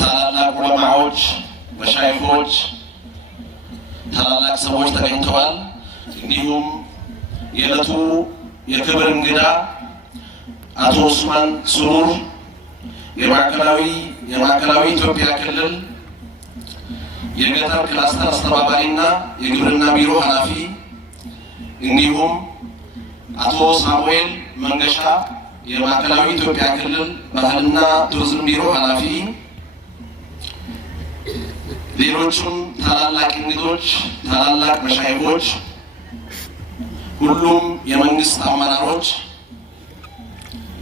ታላላቅ ዑለማዎች መሻይኾች ታላላቅ ሰዎች ተገኝተዋል። እንዲሁም የዕለቱ የክብር እንግዳ አቶ ኡስማን ሱሩር የማዕከላዊ ኢትዮጵያ ክልል የገጠር ክላስተር አስተባባሪና የግብርና ቢሮ ኃላፊ፣ እንዲሁም አቶ ሳሙኤል መንገሻ የማዕከላዊ ኢትዮጵያ ክልል ባህልና ቱሪዝም ቢሮ ኃላፊ፣ ሌሎችም ታላላቅ እንግዶች፣ ታላላቅ መሻይኾች፣ ሁሉም የመንግስት አመራሮች፣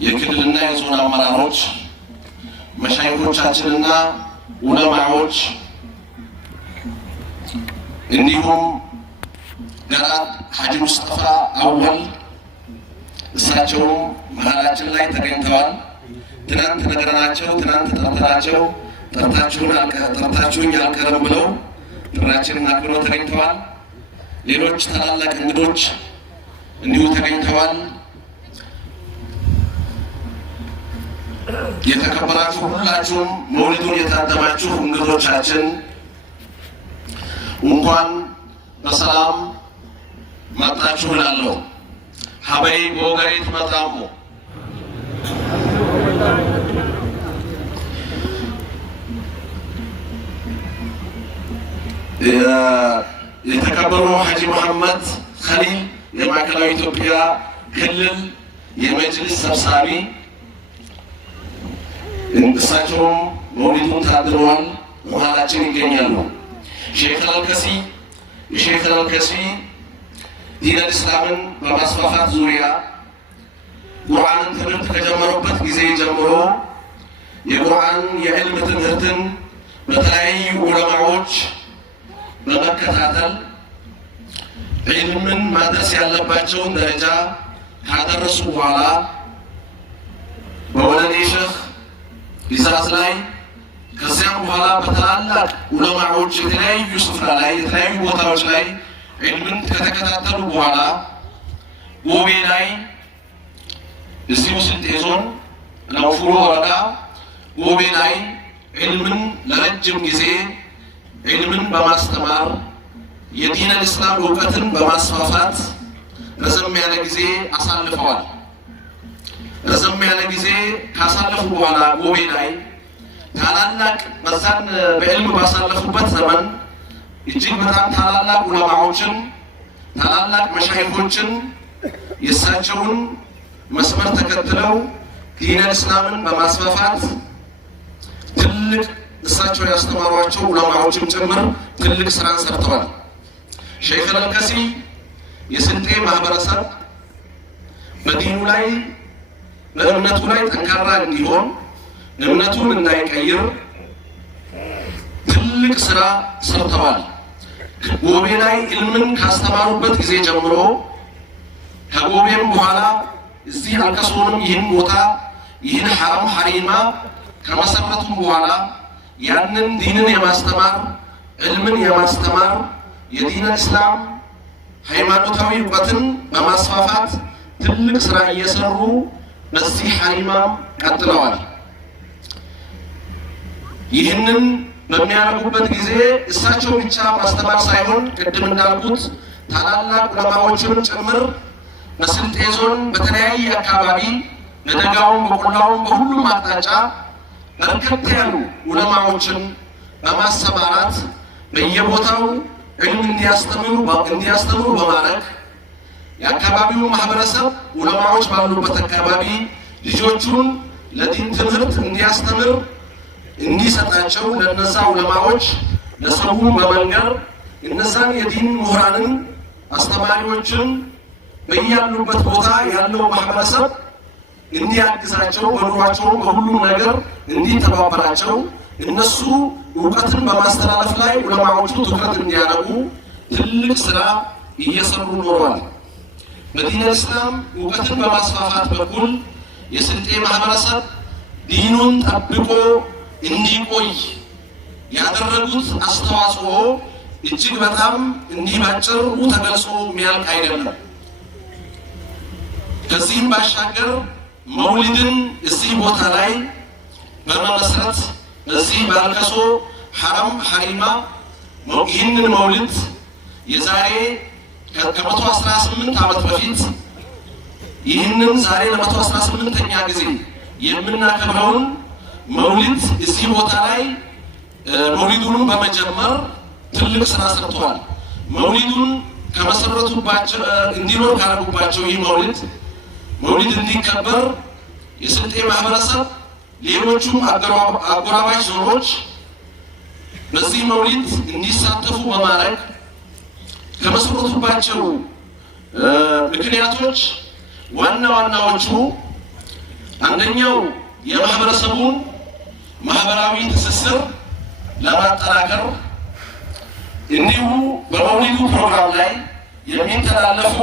የክልልና የዞን አመራሮች፣ መሻይኾቻችንና ዑለማዎች እንዲሁም ገራድ ሐጂ ሙስጠፋ አወል እሳቸውም መሀላችን ላይ ተገኝተዋል። ትናንት ነገርናቸው፣ ትናንት ጠርተናቸው ጠርታችሁኝ አልቀርም ብለው ጥራችንን አክብረው ተገኝተዋል። ሌሎች ታላላቅ እንግዶች እንዲሁ ተገኝተዋል። የተከበራችሁ ሁላችሁም መውሊዱን የታደማችሁ እንግዶቻችን እንኳን በሰላም መጣችሁ እላለሁ። ሀበይ በወገሬት መጣሙ የተከበሩ ሐጂ መሐመድ ኸሊል የማዕከላዊ ኢትዮጵያ ክልል የመጅልስ ሰብሳቢ እሳቸውም መውሊዱን ታድመዋል፣ መሀላችን ይገኛሉ። ሼክ አልከሲ ዲነል እስላምን በማስፋፋት ዙሪያ ቁርአንን ትምህርት ከጀመሩበት ጊዜ ጀምሮ የቁርአን የዕልም ትምህርትን በተለያዩ ዑለማዎች በመከታተል ዕልምን ማድረስ ያለባቸውን ደረጃ ካደረሱ በኋላ በወለኔ ሼኽ ሊሳስ ላይ ከዚያም በኋላ በታላላቅ ዑለማዎች የተለያዩ ስፍራ ላይ የተለያዩ ቦታዎች ላይ ዕልምን ከተከታተሉ በኋላ ጎቤ ላይ እዚሁ ስልጤ ዞን ለውፍሮ ወረዳ ጎቤ ላይ ዕልምን ለረጅም ጊዜ ዕልምን በማስተማር የዲነል እስላም እውቀትን በማስፋፋት ረዘም ያለ ጊዜ አሳልፈዋል። ረዘም ያለ ጊዜ ካሳለፉ በኋላ ጎቤ ላይ ታላላቅ በዛን በዕልም ባሳለፉበት ዘመን እጅግ በጣም ታላላቅ ዑለማዎችን ታላላቅ መሻይኾችን የእሳቸውን መስመር ተከትለው ዲነል እስላምን በማስፋፋት ትልቅ እሳቸው ያስተማሯቸው ዑለማዎችም ጭምር ትልቅ ስራን ሰርተዋል። ሼክ አልከሲ የስልጤ ማህበረሰብ በዲኑ ላይ በእምነቱ ላይ ጠንካራ እንዲሆን እምነቱን እንዳይቀይር ትልቅ ስራ ሰርተዋል። ጎቤ ላይ ዕልምን ካስተማሩበት ጊዜ ጀምሮ ከጎቤም በኋላ እዚህ አልከሶንም ይህን ቦታ ይህን ሐረም ሐሪማ ከመሰረቱም በኋላ ያንን ዲንን የማስተማር ዕልምን የማስተማር የዲነል እስላም ሃይማኖታዊ እውቀትን በማስፋፋት ትልቅ ስራ እየሰሩ በዚህ ሐሪማም ቀጥለዋል። ይህንን በሚያደርጉበት ጊዜ እሳቸው ብቻ ማስተማር ሳይሆን ቅድም እንዳልኩት ታላላቅ ዑለማዎችንም ጭምር በስልጤ ዞን በተለያየ አካባቢ በደጋውም በቆላውም በሁሉም አቅጣጫ በርከት ያሉ ዑለማዎችን በማሰማራት በየቦታው ዕልም እንዲያስተምሩ በማድረግ የአካባቢው ማህበረሰብ ዑለማዎች ባሉበት አካባቢ ልጆቹን ለዲን ትምህርት እንዲያስተምር እንዲሰጣቸው ለነዛ ዑለማዎች ለሰው በመንገር እነዛን የዲን ምሁራንን አስተማሪዎችን በያሉበት ቦታ ያለው ማህበረሰብ እንዲያግዛቸው በኑሯቸው በሁሉም ነገር እንዲተባበራቸው እነሱ እውቀትን በማስተላለፍ ላይ ዑለማዎቹ ትኩረት እንዲያደርጉ ትልቅ ስራ እየሰሩ ኖረዋል። በዲነል እስላም እውቀትን በማስፋፋት በኩል የስልጤ ማህበረሰብ ዲኑን ጠብቆ እንዲቆይ ያደረጉት አስተዋጽኦ እጅግ በጣም እንዲህ ባጭሩ ተገልጾ የሚያልቅ አይደለም። ከዚህም ባሻገር መውሊድን እዚህ ቦታ ላይ በመመስረት እዚህ ባልከሶ ሐረም ሐሪማ ይህንን መውሊድ የዛሬ ከ118 ዓመት በፊት ይህንን ዛሬ ለ118ኛ ጊዜ የምናከብረውን መውሊድ እዚህ ቦታ ላይ መውሊዱን በመጀመር ትልቅ ስራ ሰርተዋል። መውሊዱን ከመሰረቱባቸው እንዲኖር ካደረጉባቸው ይህ መውሊድ እንዲከበር የስልጤ ማህበረሰብ ሌሎቹም አጎራባች ዞኖች በዚህ መውሊድ እንዲሳተፉ በማድረግ ከመሰረቱባቸው ምክንያቶች ዋና ዋናዎቹ አንደኛው የማህበረሰቡን ማህበራዊ ትስስር ለማጠናከር እንዲሁ በመውሊዱ ፕሮግራም ላይ የሚተላለፉ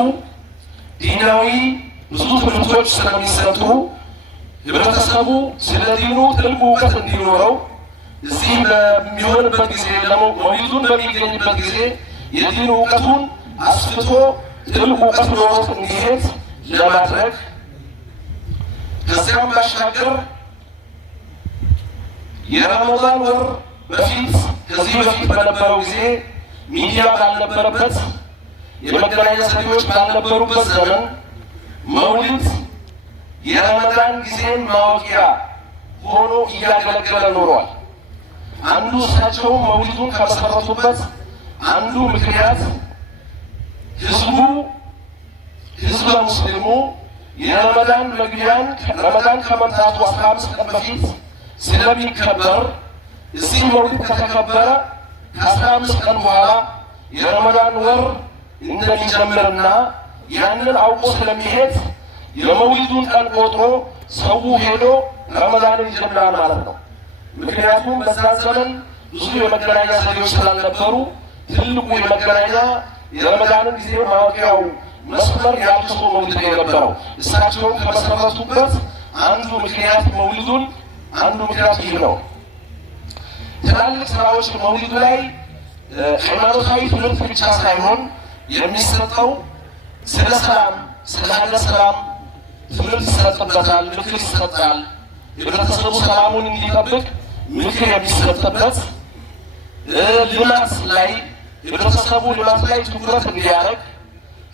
ዲናዊ ብዙ ትምህርቶች ስለሚሰጡ ህብረተሰቡ ስለ ዲኑ ጥልቅ እውቀት እንዲኖረው እዚህ በሚሆንበት ጊዜ መውሊዱን በሚገኝበት ጊዜ የዲኑ እውቀቱን አስፍቶ ጥልቅ እውቀት ኖሮት እንዲሄድ ለማድረግ ከዚያም ባሻገር የረመዳን ወር በፊት ከዚህ በፊት በነበረው ጊዜ ሚዲያ ባልነበረበት የመገናኛ ዘዴዎች ባልነበሩበት ዘመን መውሊድ የረመዳን ጊዜን ማወቂያ ሆኖ እያገለገለ ኖሯል። አንዱ እሳቸውም መውሊዱን ከመሰረቱበት አንዱ ምክንያት ህዝበ ሙስሊሙ የረመዳን መግቢያን ረመዳን ከመምጣቱ 15 ቀን በፊት ስለሚከበር እዚህ መውሊድ ከተከበረ ከ15 ቀን በኋላ የረመዳን ወር እንደሚጀምርና ያንን አውቆ ስለሚሄድ የመውሊዱን ቀን ቆጥሮ ሰው ሄዶ ረመዳንን ይጀምራል ማለት ነው። ምክንያቱም በዛ ዘመን ብዙ የመገናኛ ዘዴዎች ስላልነበሩ ትልቁ የመገናኛ የረመዳንን ጊዜ ማወቂያው መስመር ያልከሶ መውሊድ የነበረው እሳቸውን ከመሰረቱበት አንዱ ምክንያት አንዱ ምክንያት ይህ ነው። ትላልቅ ስራዎች መውሊዱ ላይ ሃይማኖታዊ ትምህርት ብቻ ሳይሆን የሚሰጠው ስለ ሰላም፣ ስለ ሀገር ሰላም ትምህርት ይሰጥበታል፣ ምክር ይሰጣል። ህብረተሰቡ ሰላሙን እንዲጠብቅ ምክር የሚሰጥበት ልማት ላይ ህብረተሰቡ ልማት ላይ ትኩረት እንዲያደርግ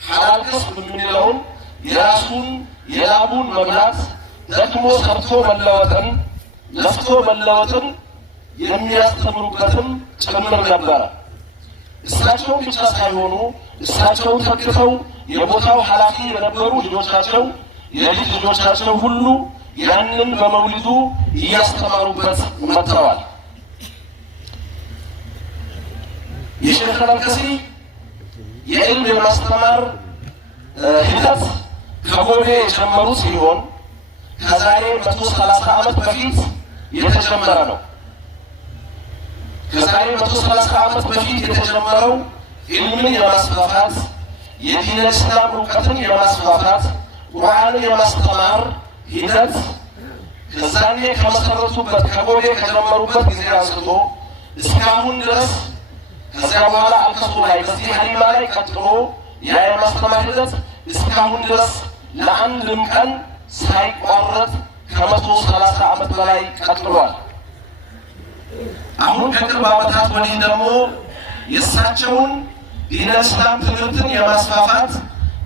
ሐላል ከስብ የምንለውን የራሱን የላቡን መብላት ደክሞ ሰርቶ መለወጥን ለፍቶ መለወጥን የሚያስተምሩበትም ጭምር ነበረ። እሳቸው ብቻ ሳይሆኑ እሳቸውን ተክተው የቦታው ኃላፊ የነበሩ ልጆቻቸው የልጅ ልጆቻቸው ሁሉ ያንን በመውሊዱ እያስተማሩበት መጥተዋል። የሼክ አልከሲ የዕልም የማስተማር ሂደት ከጎዴ የጀመሩ ሲሆን ከዛሬ 130 ዓመት በፊት የተጀመረ ነው። ከዛሬ 130 ዓመት በፊት የተጀመረው ዕልምን የማስፋፋት የዲን እስላም እውቀትን የማስፋፋት ቁርአንን የማስተማር ሂደት ከዛኔ ከመሰረቱበት ከጎዴ ከጀመሩበት ጊዜ አንስቶ እስካሁን ድረስ ከዚያ በኋላ አልከሶ ላይ በዚህ ሀሊማ ላይ ቀጥሎ ያ የማስተማር ሂደት እስካሁን ድረስ ለአንድም ቀን ሳይቋረጥ ከ130 ዓመት በላይ ቀጥሏል። አሁን ከቅርብ ዓመታት ወዲህ ደግሞ የእሳቸውን ዲነ እስላም ትምህርትን የማስፋፋት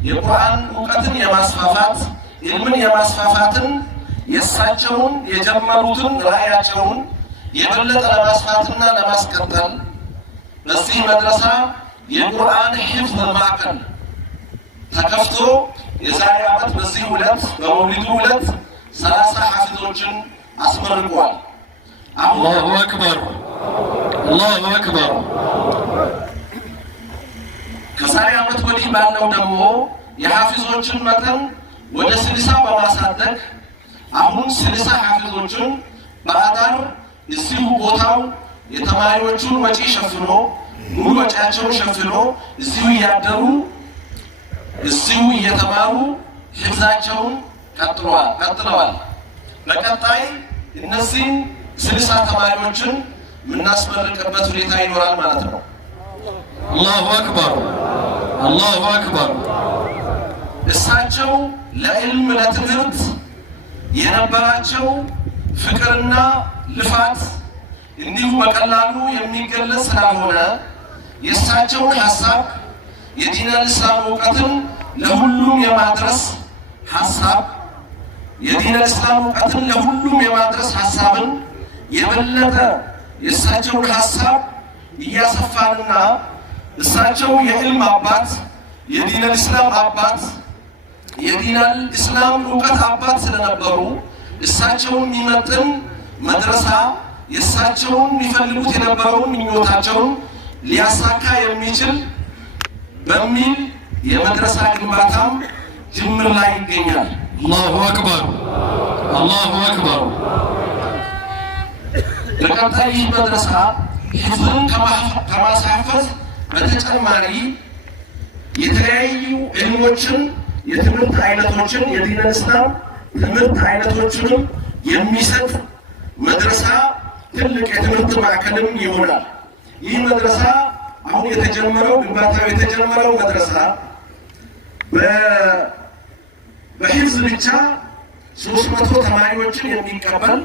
የቁርአን እውቀትን የማስፋፋት ዕልምን የማስፋፋትን የእሳቸውን የጀመሩትን ራዕያቸውን የበለጠ ለማስፋትና ለማስቀጠል በዚህ መድረሳ የቁርአን ሒፍዝ ማዕከል ተከፍቶ የዛሬ ዓመት በዚህ ዕለት በመውሊዱ ዕለት 30 ሐፊዞችን አስመርቋል። አላሁ አክበር አላሁ አክበር። ከዛሬ ዓመት ወዲህ ባለው ደግሞ የሐፊዞችን መጠን ወደ 60 በማሳደግ አሁን 60 ሐፊዞችን በአዳር እዚሁ ቦታው የተማሪዎቹን ወጪ ሸፍኖ ሙሉ ወጪያቸውን ሸፍኖ እዚሁ እያደሩ እዚሁ እየተማሩ ሒፍዛቸውን ቀጥለዋል። በቀጣይ እነዚህን 60 ተማሪዎችን የምናስመርቅበት ሁኔታ ይኖራል ማለት ነው። الله أكبر الله أكبر እሳቸው ለዕልም ለትምህርት የነበራቸው ፍቅርና ልፋት እንዲሁ በቀላሉ የሚገለጽ ስላልሆነ የእሳቸውን ሐሳብ የዲን አልእስላም እውቀትን ለሁሉም የማድረስ ሐሳብ የዲን አልእስላም እውቀትን ለሁሉም የማድረስ ሐሳብን የበለጠ የእሳቸውን ሐሳብ እያሰፋንና እሳቸው የዕልም አባት የዲን አልእስላም አባት የዲን አልእስላም እውቀት አባት ስለነበሩ እሳቸውን የሚመጥን መድረሳ የእሳቸውን የሚፈልጉት የነበረውን ምኞታቸውን ሊያሳካ የሚችል በሚል የመድረሳ ግንባታም ጅምር ላይ ይገኛል። አላሁ አክበር አላሁ አክበር። ለቀጣይ ይህ መድረሳ ሕዝብን ከማሳፈዝ በተጨማሪ የተለያዩ ዕልሞችን የትምህርት አይነቶችን የዲን አልእስላም ትምህርት አይነቶችንም የሚሰጥ መድረሳ ትልቅ የትምህርት ማዕከልም ይሆናል። ይህ መድረሳ አሁን የተጀመረው ግንባታው የተጀመረው መድረሳ በሂፍዝ ብቻ 300 ተማሪዎችን የሚቀበል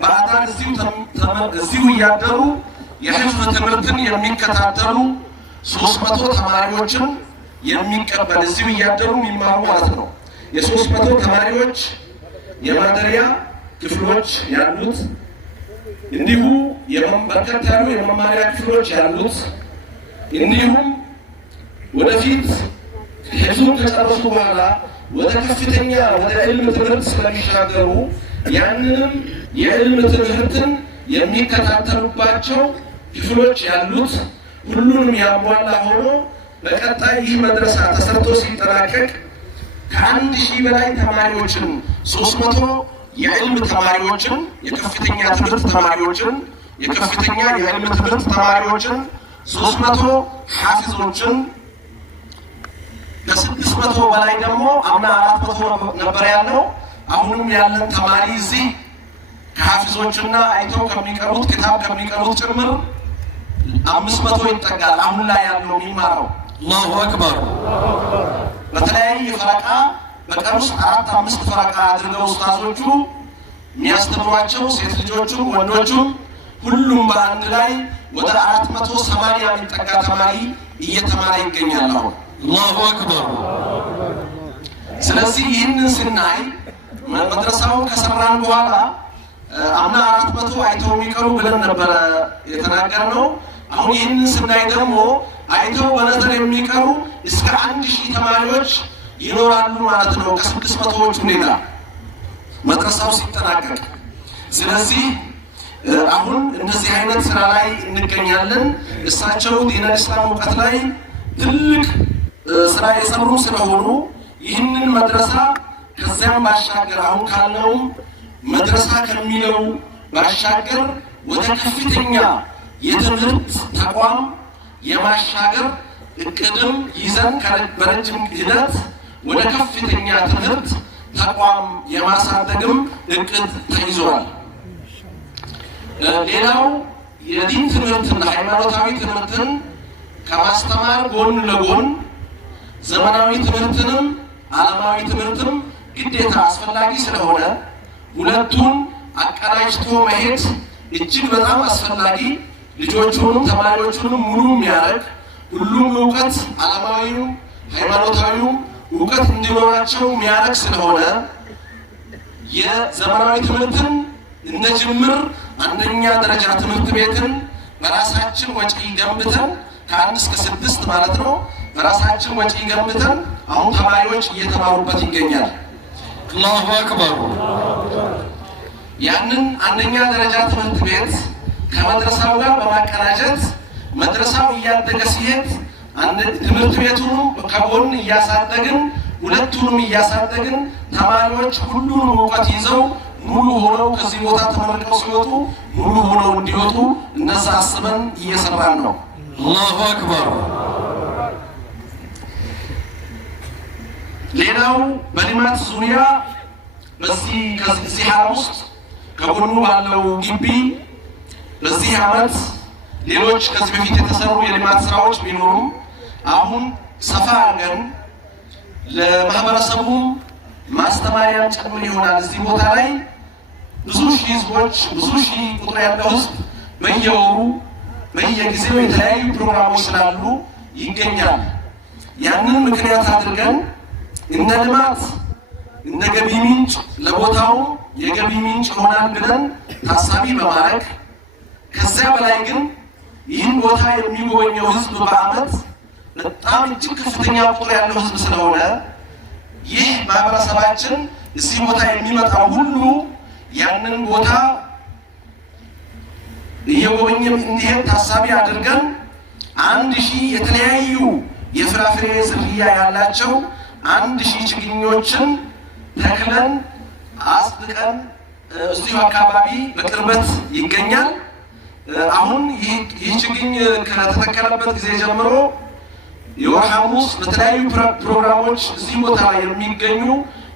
በአዳር እዚሁ እያደሩ የሂፍዝ ትምህርትን የሚከታተሉ 300 ተማሪዎችን የሚቀበል እዚሁ እያደሩ የሚማሩ ማለት ነው። የ300 ተማሪዎች የማደሪያ ክፍሎች ያሉት እንዲሁ በርከት ያሉ የመማሪያ ክፍሎች ያሉት እንዲሁም ወደፊት ሂፍዙን ከጨረሱ በኋላ ወደ ከፍተኛ ወደ ዕልም ትምህርት ስለሚሻገሩ ያንንም የዕልም ትምህርትን የሚከታተሉባቸው ክፍሎች ያሉት ሁሉንም ያሟላ ሆኖ በቀጣይ ይህ መድረሳ ተሰርቶ ሲጠናቀቅ ከ1000 በላይ ተማሪዎችን 300 የዕልም ተማሪዎችን የከፍተኛ ትምህርት ተማሪዎችን የከፍተኛ የዕልም ትምህርት ተማሪዎችን 300 ሐፊዞችን ከ600 በላይ ደግሞ አምና 400 ነበር ያለው። አሁንም ያለን ተማሪ እዚህ ከሐፊዞችና አይተው ከሚቀሩት ክታብ ከሚቀሩት ጭምር 500 ይጠጋል። አሁን ላይ ያለው የሚማረው አላሁ አክበር። በተለያየ ፈረቃ በቀን ውስጥ 4-5 ፈረቃ አድርገው ኡስታዞቹ የሚያስተምሯቸው ሴት ልጆቹም ወንዶቹም ሁሉም በአንድ ላይ ወደ 480 የሚጠጋ ተማሪ እየተማረ ይገኛል አሁን። አላሁ አክበር። ስለዚህ ይህንን ስናይ መድረሳውን ከሰራን በኋላ አምና 400 አይተው የሚቀሩ ብለን ነበረ የተናገርነው። አሁን ይህንን ስናይ ደግሞ አይተው በነዘር የሚቀሩ እስከ 1000 ተማሪዎች ይኖራሉ ማለት ነው ከ600ዎቹ ሌላ መድረሳው ሲጠናቀቅ። ስለዚህ አሁን እንደዚህ አይነት ስራ ላይ እንገኛለን። እሳቸው ዲን አልእስላም እውቀት ላይ ትልቅ ስራ የሰሩ ስለሆኑ ይህንን መድረሳ ከዚያም ባሻገር አሁን ካለውም መድረሳ ከሚለው ባሻገር ወደ ከፍተኛ የትምህርት ተቋም የማሻገር እቅድም ይዘን በረጅም ሂደት ወደ ከፍተኛ ትምህርት ተቋም የማሳደግም እቅድ ተይዟል። ሌላው የዲን ትምህርትና ሃይማኖታዊ ትምህርትን ከማስተማር ጎን ለጎን ዘመናዊ ትምህርትንም ዓለማዊ ትምህርትም ግዴታ አስፈላጊ ስለሆነ ሁለቱን አቀናጅቶ መሄድ እጅግ በጣም አስፈላጊ ልጆቹንም ተማሪዎቹንም ሙሉ የሚያደርግ ሁሉም እውቀት ዓለማዊው ሃይማኖታዊው እውቀት እንዲኖራቸው የሚያደርግ ስለሆነ የዘመናዊ ትምህርትን እንደ ጅምር አንደኛ ደረጃ ትምህርት ቤትን በራሳችን ወጪ ገንብተን ከ1 እስከ 6 ማለት ነው በራሳችን ወጪ ገንብተን አሁን ተማሪዎች እየተማሩበት ይገኛል። አላሁ አክበር። ያንን አንደኛ ደረጃ ትምህርት ቤት ከመድረሳው ጋር በማቀናጀት መድረሳው እያደገ ሲሄድ ትምህርት ቤቱን ከጎን እያሳደግን ሁለቱንም እያሳደግን ተማሪዎች ሁሉንም እውቀት ይዘው ሙሉ ሆነው ከዚህ ቦታ ተመርቀው ሲወጡ ሙሉ ሆነው እንዲወጡ እነዛ አስበን እየሰራን ነው። አላሁ አክበር። ሌላው በልማት ዙሪያ ከዚህ ሐረም ውስጥ ከጎኑ ባለው ግቢ በዚህ ዓመት ሌሎች ከዚህ በፊት የተሰሩ የልማት ስራዎች ቢኖሩም አሁን ሰፋ አድርገን ለማህበረሰቡ ማስተማሪያ ጭምር ይሆናል። እዚህ ቦታ ላይ ብዙ ሺህ ህዝቦች ብዙ ሺህ ቁጥር ያለው ህዝብ በየወሩ በየጊዜው የተለያዩ ፕሮግራሞች ስላሉ ይገኛል። ያንን ምክንያት አድርገን እንደ ልማት እንደ ገቢ ምንጭ ለቦታው የገቢ ምንጭ ይሆናል ብለን ታሳቢ በማድረግ ከዚያ በላይ ግን ይህን ቦታ የሚጎበኘው ህዝብ በዓመት በጣም እጅግ ከፍተኛ ቁጥር ያለው ህዝብ ስለሆነ ይህ ማህበረሰባችን እዚህ ቦታ የሚመጣው ሁሉ ያንን ቦታ እየጎበኘ እንዲሄድ ታሳቢ አድርገን 1000 የተለያዩ የፍራፍሬ ዝርያ ያላቸው 1000 ችግኞችን ተክለን አስጥቀን እዚሁ አካባቢ በቅርበት ይገኛል። አሁን ይህ ችግኝ ከተተከለበት ጊዜ ጀምሮ የወር ሐሙስ በተለያዩ ፕሮግራሞች እዚህ ቦታ ላይ የሚገኙ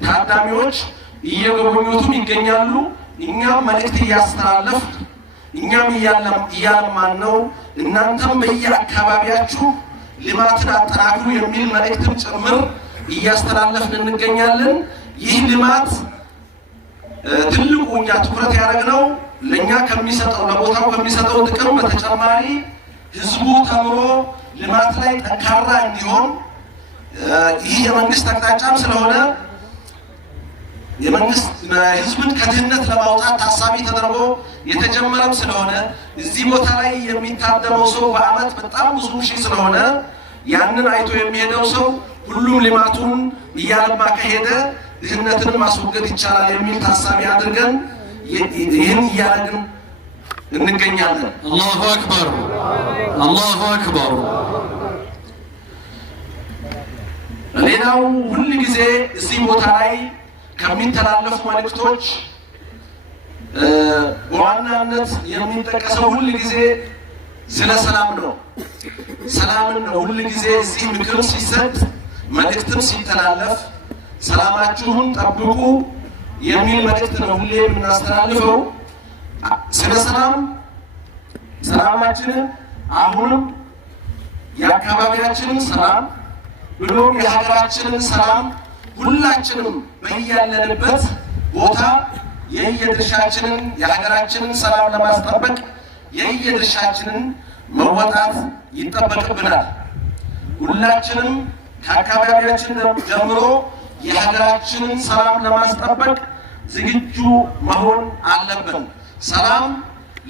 ታዳሚዎች እየጎበኙትም ይገኛሉ። እኛም መልእክት እያስተላለፍ እኛም እያለማን ነው። እናንተም በየአካባቢያችሁ ልማትን አጠናክሩ የሚል መልእክትም ጭምር እያስተላለፍን እንገኛለን። ይህ ልማት ትልቁ እኛ ትኩረት ያደረግነው ለእኛ ከሚሰጠው ለቦታው ከሚሰጠው ጥቅም በተጨማሪ ህዝቡ ተምሮ ልማት ላይ ጠንካራ እንዲሆን ይህ የመንግስት አቅጣጫም ስለሆነ የመንግስት ህዝብን ከድህነት ለማውጣት ታሳቢ ተደርጎ የተጀመረም ስለሆነ እዚህ ቦታ ላይ የሚታደመው ሰው በዓመት በጣም ብዙ ሺህ ስለሆነ ያንን አይቶ የሚሄደው ሰው ሁሉም ልማቱን እያለማ ከሄደ ድህነትን ማስወገድ ይቻላል የሚል ታሳቢ አድርገን ይህን እያደረግን እንገኛለን። አላሁ አክበር አላሁ አክበር። ሌላው ሁል ጊዜ እዚህ ቦታ ላይ ከሚተላለፉ መልእክቶች በዋናነት የሚጠቀሰው ሁል ጊዜ ስለ ሰላም ነው። ሰላምን ነው ሁል ጊዜ እዚህ ምክር ሲሰጥ መልእክትም ሲተላለፍ ሰላማችሁን ጠብቁ የሚል መልእክት ነው ሁሌ የምናስተላልፈው። ስለ ሰላማችንን አሁንም የአካባቢያችንን ሰላም ብሎም የሀገራችንን ሰላም ሁላችንም በያለንበት ቦታ የየድርሻችንን የሀገራችንን ሰላም ለማስጠበቅ የየድርሻችንን መወጣት ይጠበቅብናል። ሁላችንም ከአካባቢያችን ጀምሮ የሀገራችንን ሰላም ለማስጠበቅ ዝግጁ መሆን አለብን። ሰላም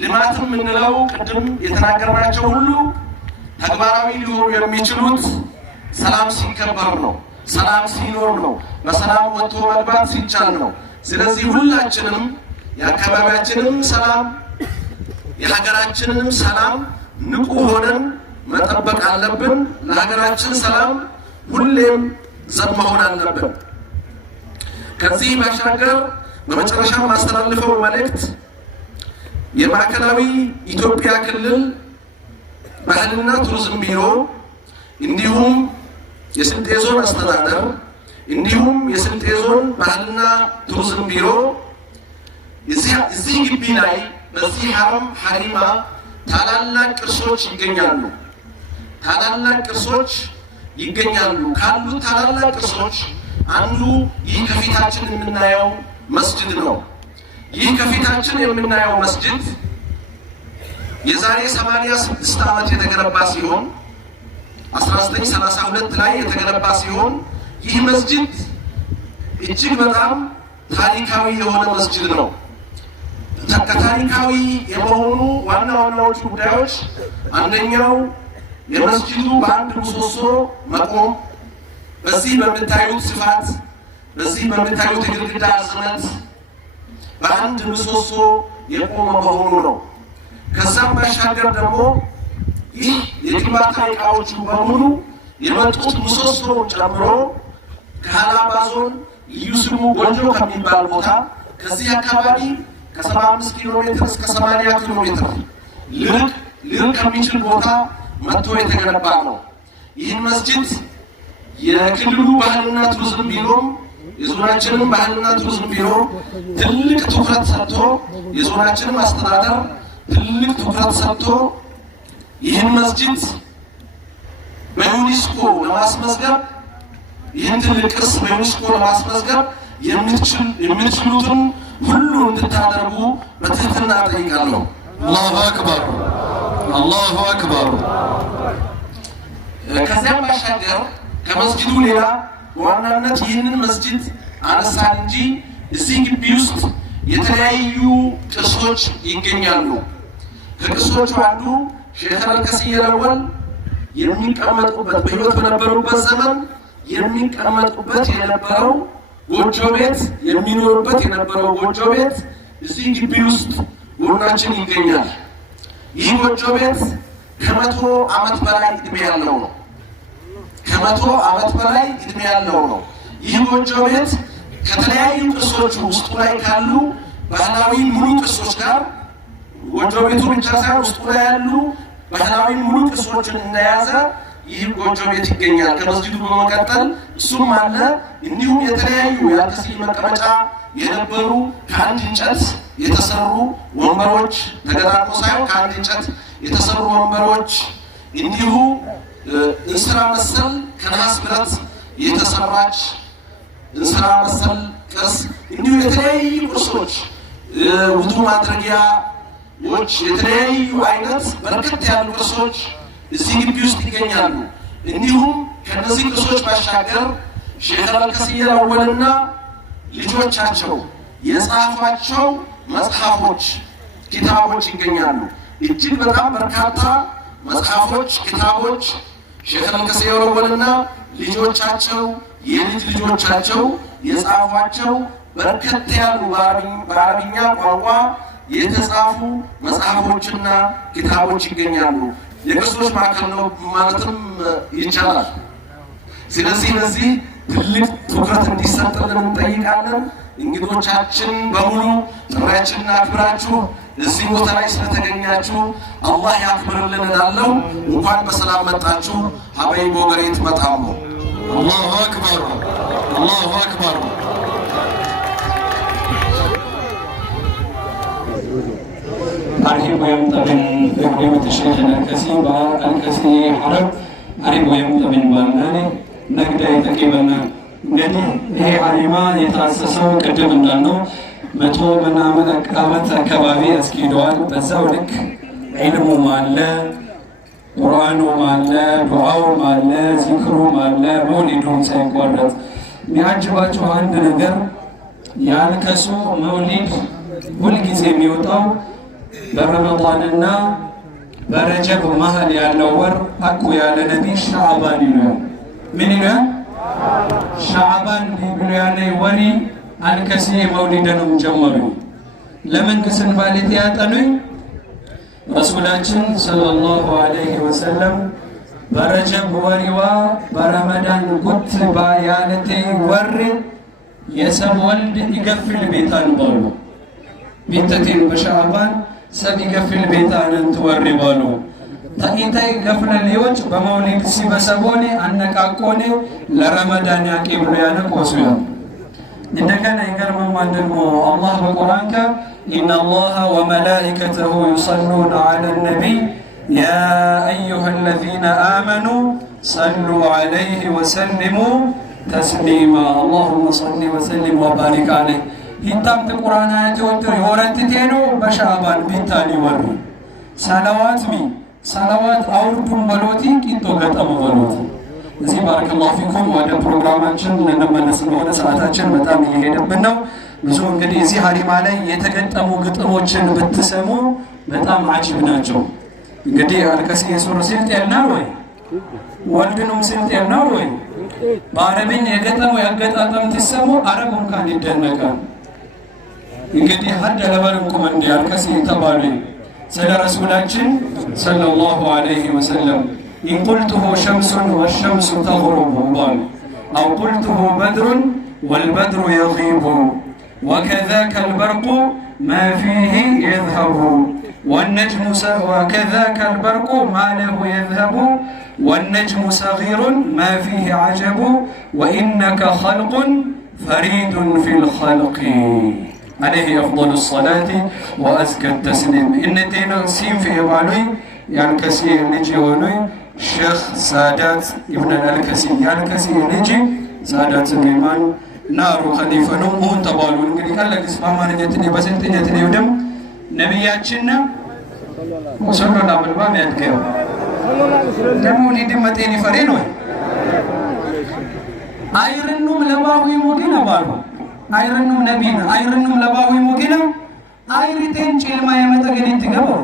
ልማትም የምንለው ቅድም የተናገርናቸው ሁሉ ተግባራዊ ሊሆኑ የሚችሉት ሰላም ሲከበር ነው፣ ሰላም ሲኖር ነው፣ በሰላም ወጥቶ መግባት ሲቻል ነው። ስለዚህ ሁላችንም የአካባቢያችንም ሰላም የሀገራችንንም ሰላም ንቁ ሆነን መጠበቅ አለብን። ለሀገራችን ሰላም ሁሌም ዘብ መሆን አለብን። ከዚህ ባሻገር በመጨረሻ ማስተላልፈው መልእክት የማዕከላዊ ኢትዮጵያ ክልል ባህልና ቱሪዝም ቢሮ እንዲሁም የስልጤ ዞን አስተዳደር እንዲሁም የስልጤ ዞን ባህልና ቱሪዝም ቢሮ እዚህ ግቢ ላይ በዚህ ሀሪማ ታላላቅ ቅርሶች ይገኛሉ። ታላላቅ ቅርሶች ይገኛሉ። ካሉት ታላላቅ ቅርሶች አንዱ ይህ ከፊታችን የምናየው መስጂድ ነው። ይህ ከፊታችን የምናየው መስጂድ የዛሬ 86 ዓመት የተገነባ ሲሆን 1932 ላይ የተገነባ ሲሆን ይህ መስጂድ እጅግ በጣም ታሪካዊ የሆነ መስጂድ ነው። ከታሪካዊ የመሆኑ ዋና ዋናዎቹ ጉዳዮች አንደኛው የመስጂዱ በአንድ ምሰሶ መቆም፣ በዚህ በምታዩት ስፋት፣ በዚህ በምታዩት የግድግዳ ርዝመት በአንድ ምሰሶ የቆመ መሆኑ ነው። ከዛም ባሻገር ደግሞ ይህ የግንባታ ዕቃዎቹ በሙሉ የመጡት ምሰሶውን ጨምሮ ከሀላባ ዞን ልዩ ስሙ ጎንጆ ከሚባል ቦታ ከዚህ አካባቢ ከ75 ኪሎ ሜትር እስከ 80 ኪሎ ሜትር ልርቅ ከሚችል ቦታ መጥቶ የተገነባ ነው። ይህን መስጂድ የክልሉ ባህልና ቱሪዝም ቢሮም የዞናችንም ባህልና ቱሪዝም ቢሮ ትልቅ ትኩረት ሰጥቶ የዞናችንም አስተዳደር ትልቅ ትኩረት ሰጥቶ ይህን መስጂድ በዩኒስኮ ለማስመዝገብ ይህን ትልቅ ቅርስ በዩኒስኮ ለማስመዝገብ የምትችሉትን ሁሉ እንድታደርጉ በትህትና እጠይቃለሁ። አላሁ አክበር አላሁ አክበር። ከዚያም ባሻገር ከመስጂዱ ሌላ በዋናነት ይህንን መስጂድ አነሳን እንጂ እዚህ ግቢ ውስጥ የተለያዩ ቅርሶች ይገኛሉ። ከቅርሶቹ አንዱ ሼህ አልከሲር አወል የሚቀመጡበት በሕይወት በነበሩበት ዘመን የሚቀመጡበት የነበረው ጎጆ ቤት የሚኖሩበት የነበረው ጎጆ ቤት እዚህ ግቢ ውስጥ ጎናችን ይገኛል። ይህ ጎጆ ቤት ከ100 ዓመት በላይ እድሜ ያለው ነው። ከ100 ዓመት በላይ እድሜ ያለው ነው። ይህ ጎጆ ቤት ከተለያዩ ቅርሶች ውስጡ ላይ ካሉ ባህላዊ ሙሉ ቅርሶች ጋር ጎጆ ቤቱ ብቻ ሳይሆን ውስጡ ላይ ያሉ ባህላዊ ሙሉ ቅርሶችን እንደያዘ ይህ ጎጆ ቤት ይገኛል። ከመስጂዱ በመቀጠል እሱም አለ። እንዲሁም የተለያዩ የአልከሲር መቀመጫ የነበሩ ከአንድ እንጨት የተሰሩ ወንበሮች ተገጣጥሞ ሳይሆን ከአንድ እንጨት የተሰሩ ወንበሮች፣ እንዲሁ እንስራ መሰል ከነሐስ ብረት የተሰራች እንስራ መሰል ቅርስ፣ እንዲሁ የተለያዩ ቅርሶች ውዱ ማድረጊያዎች፣ የተለያዩ አይነት በርከት ያሉ ቅርሶች እዚህ ግቢ ውስጥ ይገኛሉ። እንዲሁም ከነዚህ ቅርሶች ባሻገር ሼህ አልከሲር አወልና ልጆቻቸው የጻፏቸው መጽሐፎች፣ ኪታቦች ይገኛሉ። እጅግ በጣም በርካታ መጽሐፎች፣ ኪታቦች ሼህ አልከሲር አወልና ልጆቻቸው የልጅ ልጆቻቸው የጻፏቸው በርከት ያሉ በአረብኛ ቋንቋ የተጻፉ መጽሐፎችና ኪታቦች ይገኛሉ። የቅርሶች ማዕከል ነው ማለትም ይቻላል። ስለዚህ ለዚህ ትልቅ ትኩረት እንዲሰጥልን እንጠይቃለን። እንግዶቻችን በሙሉ ጥሪያችንን አክብራችሁ እዚህ ቦታ ላይ ስለተገኛችሁ አላህ ያክብርልን እላለሁ። እንኳን በሰላም መጣችሁ። ሀበይ ቦገሬት መጣሙ። አላሁ አክበር አላሁ አክበር። أرحب ويمتبن بحرمة الشيخ الألكسي الألكسي حرب أرحب ويمتبن بأمناني نقدر يتكيبنا እንግዲህ ይሄ ሀሪማ የታሰሰው ቅድም እንዳልነው 100 ምናምን ዓመት አካባቢ አስኪደዋል። በዛው ልክ ዒልሙም አለ፣ ቁርአኑም አለ፣ ዱዓውም አለ፣ ዚክሩም አለ፣ መውሊዱም ሳይቋረጥ። የሚያጅባቸው አንድ ነገር የአልከሱ መውሊድ ሁልጊዜ የሚወጣው በረመዳንና በረጀብ መሀል ያለው ወር አኩ ያለ ነቢ ሻዕባን ይሉያል። ምን ይሉያል? ሻዕባን ብሎ ያለ ወሪ አልከሲር መውሊድንም ጀመሩ። ለምን ክስን ባለት ያጠኑኝ ረሱላችን ሰለላሁ ዐለይሂ ወሰለም በረጀብ ወሪዋ በረመዳን ጉት ባያለቴ ወር የሰብ ወልድ ይገፍል ቤታን ባሉ ቢተቲን በሻዕባን ሰብ ይገፍል ቤታንን ትወሪ ባሉ ታቂታይ ገፍለ ሊዎች በመውሊድ ሲበሰቦኔ አነቃቆኔ ለረመዳን ያቂ ብሎ ያነቆሱ ያ እንደገና ይገርመማል ደግሞ አላህ በቁርአን ኢነ አላህ ወመላኢከተሁ ዩሰሉነ ዐለ ነቢይ ያ አዩሃ አለዚነ አመኑ ሰሉ ዐለይሂ ወሰሊሙ ተስሊማ አላሁመ ሰሊ ወሰሊም ወባሪክ ዐለይህ ሂታምት ቁርአን አያቶቹ የወረትቴኑ በሻዕባን ቢታኒ ወሩ ሰላዋት አውርዱን በሎቲ ቂንጦ ገጠሙ በሎቲ። እዚህ ባረከላሁ ፊኩም ወደ ፕሮግራማችን እንመለስ እንደሆነ ሰዓታችን በጣም እየሄደብን ነው። ብዙ እንግዲህ እዚህ ሀሪማ ላይ የተገጠሙ ግጥሞችን ብትሰሙ በጣም አጂብ ናቸው። እንግዲህ አልከሲር ሱሩ ሲልጥ ያልናል ወይ ወልድኑም ሲልጥ ያልናል ወይ በአረብኛ የገጠሙ ያገጣጠም ትሰሙ አረብ እንኳን ይደነቃል። እንግዲህ ሀደ ለበርኩም እንዲ አልከሲር ተባሉ ስለ ረሱላችን ሰለላሁ ዐለይሂ ወሰለም ኢን ቁልቱሁ ሸምሱን ወሸምሱ ተግሩቡ ባሉ አው ቁልቱሁ በድሩን ወልበድሩ የጊቡ ወከዛከ አልበርቁ ማ ፊህ የዝሀቡ ወነጅሙ ወከዛከ አልበርቁ ማ ለሁ የዝሀቡ ወነጅሙ ሰጊሩን ማ ፊህ ዐጀቡ ወኢነከ ኸልቁን ፈሪዱን ፊል ኸልቂ عليه أفضل الصلاة وأزكى التسليم إن تينا سين في إبالوي ያልከሲ ልጅ የሆኑ ሼክ ሳዳት ኢብን አልከሲ ያልከሲ ልጅ ሳዳት ሱሌማን ናሩ ኸሊፋ ነው ሆን ተባሉ። እንግዲህ ካለግስ በአማርኛት ነው በስልጥኛት ነው ደም ነብያችን ሰለላሁ ዐለይሂ ወሰለም ያድከው ደሞ ሊድመቴን ይፈሬ ነው አይርኑም ለባዊ ሞዲና ባሉ አይርኑም ነቢና አይርኑም ለባዊ ሞዲና አይሪቴን ጭልማ የመጠገን ይትገባው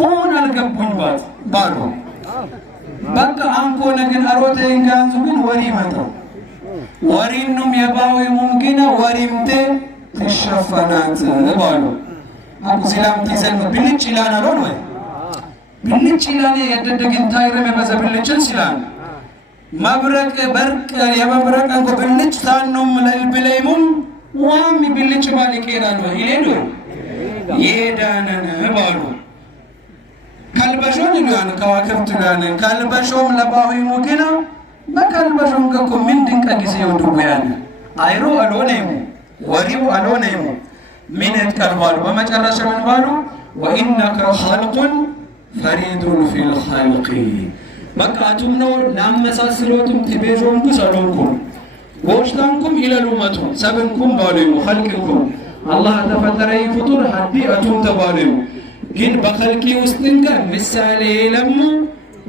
ሆን አልገቡኝ ባሉ በቃ አንኮ ነገር አሮተን ጋንቱ ግን ወሪ መጣው ወሪኑም የባዊ ሞዲና ወሪምቴ ተሸፈናት ባሉ አቡ ሰላም ተዘልም ብልጭ ይላል አሎን ወይ ብልጭ ይላል የደደግን ታይረም በዘብልጭን ሲላል መብረቅ በርቅ የመብረቅ እንኮ ብልጭ ታንም ለልብለይሙም ዋም ብልጭ ባልቄራ ነው ይሄዱ የዳነን ባሉ ካልበሾን ይላል ከዋክብት ይላል ካልበሾም ለባሁ ሙግና በካልበሾም ከኮ ምን ድንቅ ጊዜ ወዱያን አይሮ አሎነይሙ ወሪው አሎነይሙ ምን ተቀርባሉ በመጨረሻ ምን ባሉ ወኢነከ ኸልቁን ፈሪዱን ፊል ኸልቂ መቃቱም ነው ናመሳስሎቱም ትቤጆንኩ ሰሎንኩም ወሽታንኩም ኢለሉመቱ ሰብንኩም ባሉ ኸልቅኩም አላህ ተፈጠረይ ፍጡር ሀዲአቱም ተባሉ ግን በኸልቂ ውስጥ እንከ ምሳሌ ለሙ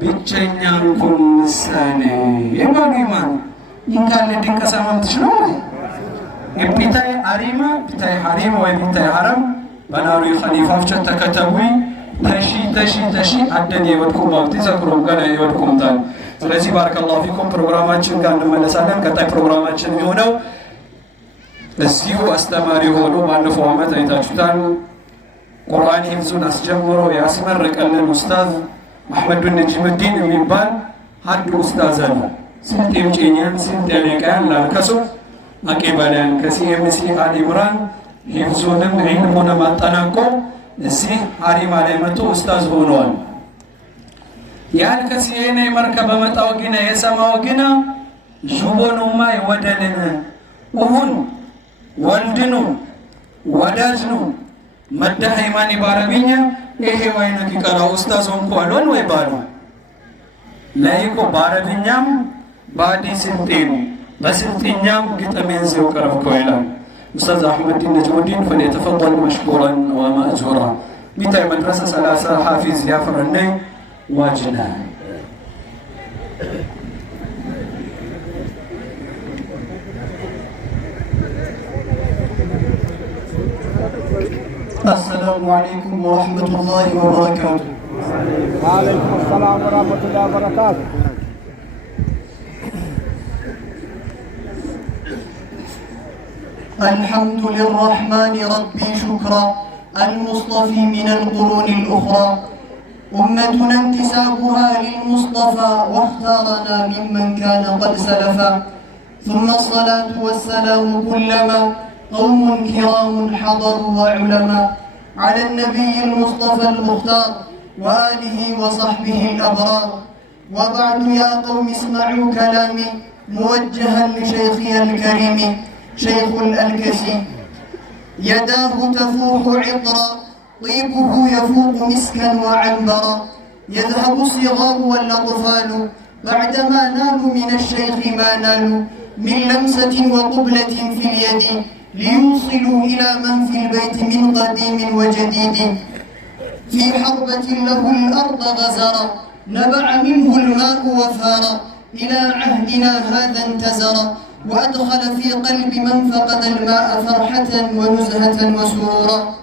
ብቸኛንኩም ምሳሌ የባሉ ኢማን እንካለ ድንቅ ሰማምትሽ ነው ኢብታይ አሪማ ኢብታይ ሐሪም ወይ ኢብታይ ሐረም በናሩ ኸሊፋዎች ተከተቡ ተሺ አደን የወድኩም ባውቲ ዘክሩም ገና የወድኩም ታል። ስለዚህ ባረከላሁ ፊኩም ፕሮግራማችን ጋር እንመለሳለን። ቀጣይ ፕሮግራማችን የሚሆነው እዚሁ አስተማሪ ሆኖ ባለፈው ዓመት አይታችሁታል ቁርአን ሂፍዙን አስጀምሮ ያስመረቀልን ኡስታዝ አህመድ ነጂሙዲን የሚባል ሀድ ኡስታዝ አለ። ስንቴም ጨኛን ስንቴ ለቃያን ላልከሱ አቂባላን ከሲኤምሲ አል ኢምራን ሂፍዙንም ዒልሙንም አጠናቆ እዚህ ሐሪማ ላይ መጥቶ ኡስታዝ ሆኗል። ያን ከሲኤኔ መርከብ በመጣው ግና የሰማው ግና ጁቦኑማ ይወደልን ወሁን ወልድኑ ወዳጅኑ መዳሃይማኒ ባረብኛ ይሄ ወይነ ቂቀራ ኡስታዝ ሆንኳል ወይ ባሉ ላይኮ ባረብኛም ባዲ ስልጤኑ በስልጤኛም ግጥሜን ዘው ቀርብኮ ይላል أستاذ أحمد نجمودين فليتفضل مشكورا ومأجورا بتاع مدرسة 3 حافظ يافر الني واجنا السلام عليكم ورحمة الله وبركاته. وعليكم السلام ورحمة الله وبركاته. الحمد للرحمن ربي شكرا المصطفي من القرون الأخرى أمتنا انتسابها للمصطفى واختارنا ممن كان قد سلفا ثم الصلاة والسلام كلما قوم كرام حضروا وعلما على النبي المصطفى المختار وآله وصحبه الأبرار وبعد يا قوم اسمعوا كلامي موجها لشيخي الكريم شيخ الألكسي يداه تفوح عطرا طيبه يفوق مسكا وعنبرا يذهب الصغار والأطفال بعدما نالوا من الشيخ ما نالوا من لمسة وقبلة في اليد ليوصلوا إلى من في البيت من قديم وجديد في حربة له الأرض غزرا نبع منه الماء وفارا إلى عهدنا هذا انتزرا وأدخل في قلب من فقد الماء فرحة ونزهة وسرورا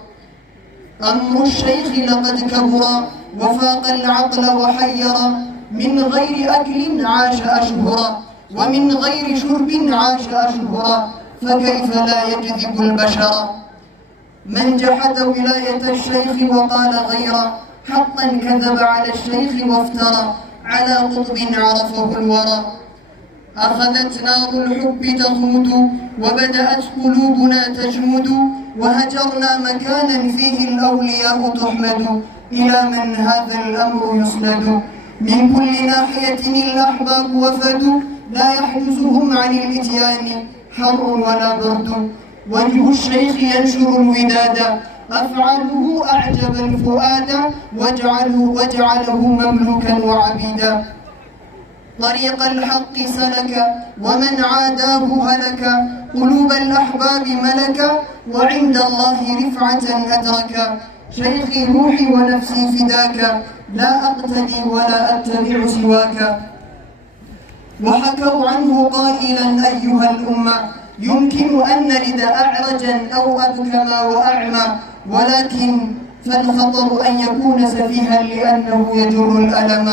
أمر الشيخ لقد كبرا وفاق العقل وحيرا من غير أكل عاش أشهرا ومن غير شرب عاش أشهرا فكيف لا يجذب البشر من جحد ولاية الشيخ وقال غيرا حقا كذب على الشيخ وافترى على قطب عرفه الورى أخذت نار الحب تخمد وبدأت قلوبنا تجمد وهجرنا مكانا فيه الأولياء تحمد إلى من هذا الأمر يسند من كل ناحية الأحباب وفدوا لا يحجزهم عن الإتيان حر ولا برد وجه الشيخ ينشر الوداد أفعاله أعجب الفؤاد وجعله مملوكا وعبيدا. طريق الحق سلك ومن عاداه هلك، قلوب الأحباب ملك وعند الله رفعة أدرك. شيخي روحي ونفسي فداك، لا أقتدي ولا أتبع سواك. وحكوا عنه قائلا أيها الأمة، يمكن أن نلد أعرجا أو أبكما وأعمى، ولكن فالخطر أن يكون سفيها لأنه يجر الألم.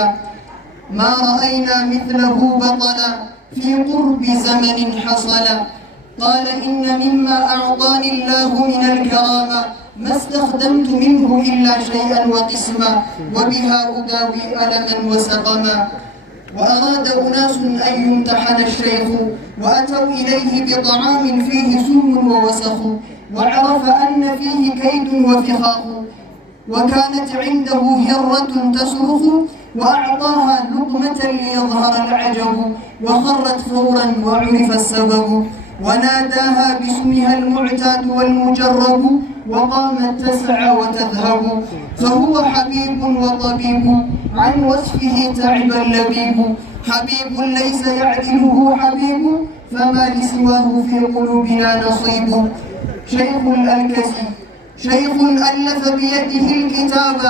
ما رأينا مثله بطلا في قرب زمن حصل. قال إن مما أعطاني الله من الكرامة ما استخدمت منه إلا شيئا وقسما، وبها أداوي ألما وسقما. وأراد أناس أن يمتحن الشيخ، وأتوا إليه بطعام فيه سم ووسخ، وعرف أن فيه كيد وفخاخ، وكانت عنده هرة تصرخ، وأعطاها لقمة ليظهر العجب، وخرت فورا وعرف السبب. وناداها باسمها المعتاد والمجرب، وقامت تسعى وتذهب. فهو حبيب وطبيب، عن وصفه تعب اللبيب. حبيب ليس يعدله حبيب، فما لسواه في قلوبنا نصيب. شيخ الألكسي شيخ ألف بيده الكتاب،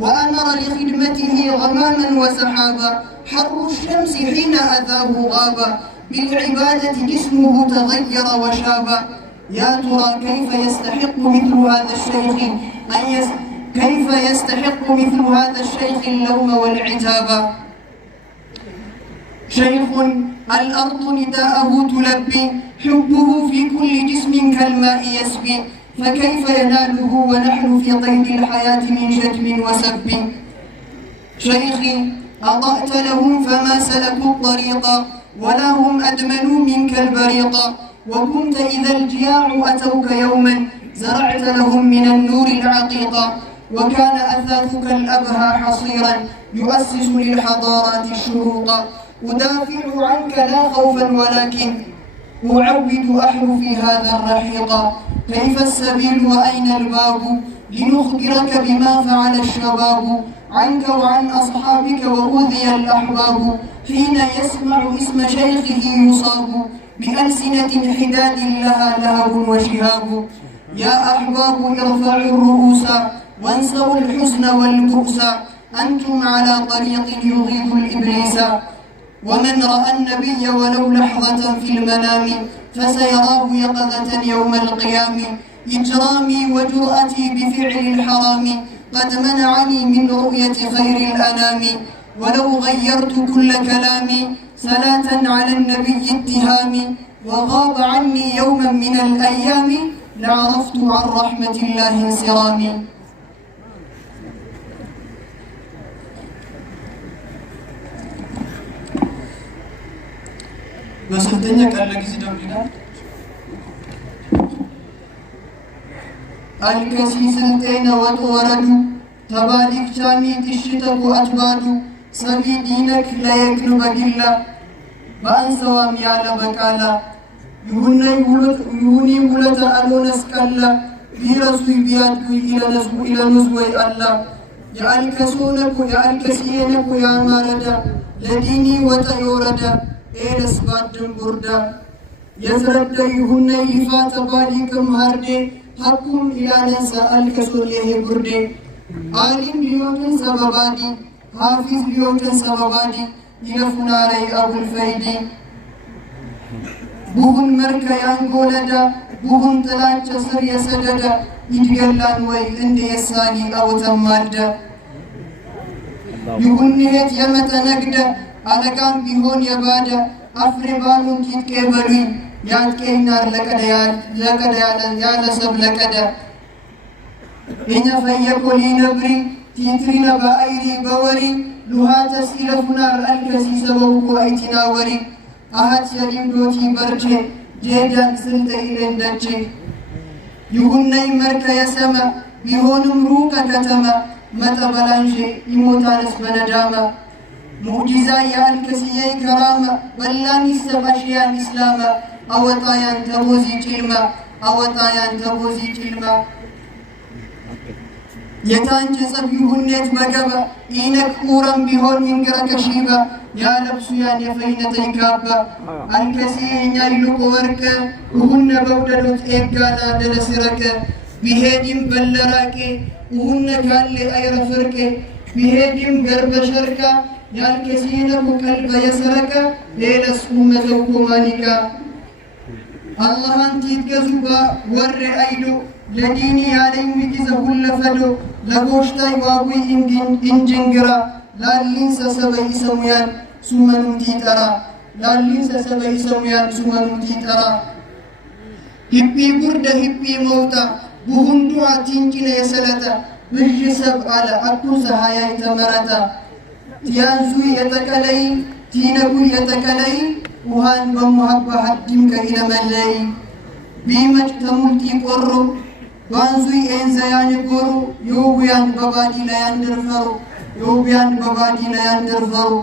وأمر لخدمته غماما وسحابا. حر الشمس حين أذاه غابا، بالعبادة جسمه تغير وشابا. يا ترى كيف يستحق مثل هذا الشيخ اللوم والعتاب. شيخ الأرض نداءه تلبي، حبه في كل جسم كالماء يسبي. فكيف يناله ونحن في قيد الحياة من شتم وسب. شيخي أضأت لهم فما سلكوا الطريق، ولا هم أدمنوا منك البريق. وكنت إذا الجياع أتوك يوما، زرعت لهم من النور العقيقة. وكان أثاثك الأبهى حصيرا، يؤسس للحضارات الشروق. أدافع عنك لا خوفا ولكن أعود أحرفي هذا الرحيق. كيف السبيل وأين الباب، لنخبرك بما فعل الشباب عنك وعن أصحابك وأوذي الأحباب. حين يسمع اسم شيخه يصاب، بألسنة حداد لها لهب وشهاب. يا أحباب ارفعوا الرؤوس، وانسوا الحزن والبؤس. أنتم على طريق يغيظ الإبليس. ومن رأى النبي ولو لحظة في المنام، فسيراه يقظة يوم القيام. إجرامي وجرأتي بفعل الحرام قد منعني من رؤية خير الأنام. ولو غيرت كل كلامي صلاة على النبي اتهامي، وغاب عني يوما من الأيام لعرفت عن رحمة الله انصرامي. በስንተኛ ቀን ለጊዜ ደውልና አልከሲ ስልጤነ ወጥ ወረዱ፣ ተባሊክ ቻሚ ትሽተኩ አትባዱ። ሰቢ ዲነክ ለየክን በጊላ፣ በአንሰዋም ያለ በቃላ። ይሁኒ ውለተ አሎነስ ቀላ፣ ቢረሱይ ቢያድጉ ኢለነሱ ወይ አላ። የአልከሲየነኩ ያማረዳ፣ ለዲኒ ወጠ የወረዳ ኤረስ ባድን ቡርዳ። የስረደ ይሁነ ይፋ ተባሊክም ሃርዴ፣ ሀኩም ኢላነሳ አልከሶል የሄ ቡርዴ። አሊም ሊዮትን ሰበባዲ፣ ሀፊዝ ሊዮትን ሰበባዲ። ይለፉናረይ አቡልፈይዲ ቡሁን መርከ ያንጎለዳ፣ ቡሁን ጥላቸ ስር የሰደደ። ይድገላን ወይ እንደ የሳኒ አውተማልደ። ይሁንሄት የመተነግደ፣ አለቃም ቢሆን የባደ። አፍሬ ባሉን ኪትቄ በሉኝ፣ ያጥቄናር ለቀደ ያለ ሰብ ለቀደ። እኛ ፈየኮ ሊነብሪ ቲትሪነ በአይሪ በወሪ። ሉሃተስ ኢለፉናር አልከሲ ሰበውኮ አይቲና ወሪ። አሃት የሊምዶቲ በርቼ ጄዳን ስልጠ ኢለንደቼ። ይሁነይ መርከ የሰመ ቢሆንም ሩቀ ከተመ። መጠበላንሼ ይሞታንስ በነዳመ። ሙዕጂዛ የአልከሲየይ ከራመ፣ በላኒ ሰባሽያን ኢስላመ። አወጣያን ተቦዚ ጭልመ፣ አወጣያን ተቦዚ ጭልመ። يتانج سبيهنت مقبا إنك أورم بهون إنقرك شيبا يا لبسيان يفين تيكابا الكسين يلوك ورك وهن بودلت إيقانا دلسرك بهيدم بلراك وهن كان لأير فرك بهيدم قرب شركا يا الكسين قلب يسرك ليلة سومة وكمانك الله أنت تجذبا ور أيدو لديني عليهم بجزه كل فدو لغوشتاي واوي إنجنجرا لالينسا سبي سميان سمن تيترا لالينسا سبي سميان سمن تيترا هبي برد هبي موتا بهندوا تنجنا يسلتا بجسب على أكوز هاي تمرتا تيانزوي يتكلي تينكو يتكلي وهان بمحبة حدمك إلى ملي بيمج تملتي قرو بانزوي إنزيان قرو يوبيان ببادي لا يندرفرو يوبيان ببادي لا يندرفرو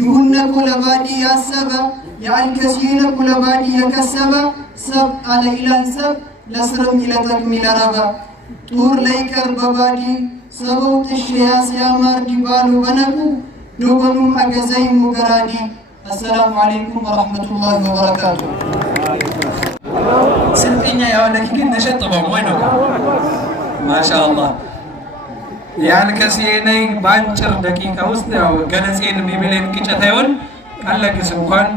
يهنكو لبادي ياسبا يعالكسينكو لبادي يكسبا سب على إلان سب لسرم إلى تكمل ربا طور ليكر ببادي سبوت الشياس يا مار ديبالو بنكو دوبنم أجزي مقرادي السلام عليكم ورحمة الله وبركاته سنتينيا يا ولد كيف نشط طبعا وينك ما شاء الله يعني كسيني بانشر دقيقة وسط أو جلسين بيبلين كيشتايون قال لك سبحان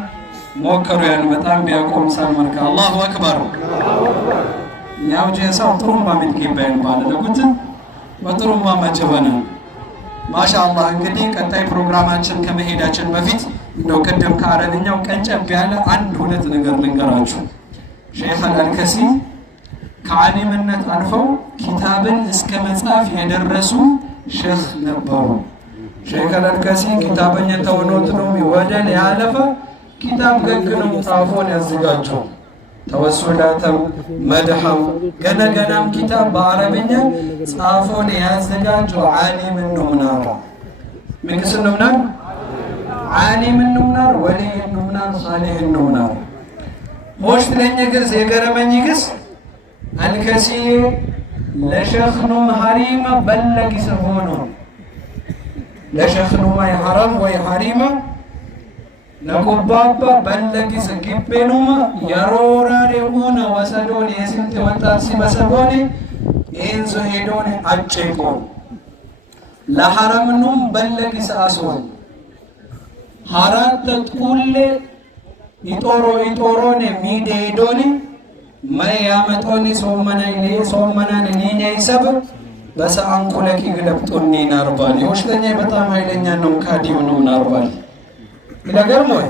موكروا يعني متام بياكم سامرك الله أكبر يا وجه سو تروما من كيبين بعد لقيت وتروما ما جبنا ما شاء الله እንግዲህ ቀጣይ ፕሮግራማችን ከመሄዳችን በፊት እንደው ቀደም ከአረብኛው ቀንጨብ ያለ አንድ ሁለት ነገር ልንገራችሁ። ሼህ አልከሲ ከዓሊምነት አልፈው ኪታብን እስከ መጻፍ የደረሱ ሼህ ነበሩ። ሼህ አልከሲ ኪታበኛ ተወኖት ነው ወደል ያለፈ ኪታብ ገግነው ጻፎን ያዘጋጁ ተወሱላተም መድሐም ገነገናም ኪታብ በአረብኛ ጻፎን ያዘጋጁ ዓሊም ኑምናር ምንስ ኑምናር ዓሊም ኑምናር ወልይ ኑምናር ሷሊህ ኑምናር ሆሽ ለኛ ግዝ የገረመኝ ግዝ አልከሲ ለሸኽ ኑም ሐሪማ በለግ ሰሆኖ ለሸኽ ኑም ሐረም ወይ ሐሪማ ነቁባባ በለግ ሰግቤኑማ ያሮራሬውና ወሰዶን የስንት ወጣት ሲበሰቦኔ ኢንዞ ሄዶን አጨቆ ለሐረምኑም በለግ ሰአሶን ሐራት ተቁሌ ኢጦሮኔ ሚዴዶኒ ማያመጦኒ ሶመናን ኒኛይ ሰብ በሰአንኩለኪ ግለብጦኒ ናርባል ይወሽተኛ በጣም ኃይለኛ ነው ካዲው ነው ናርባል ይለገርሞይ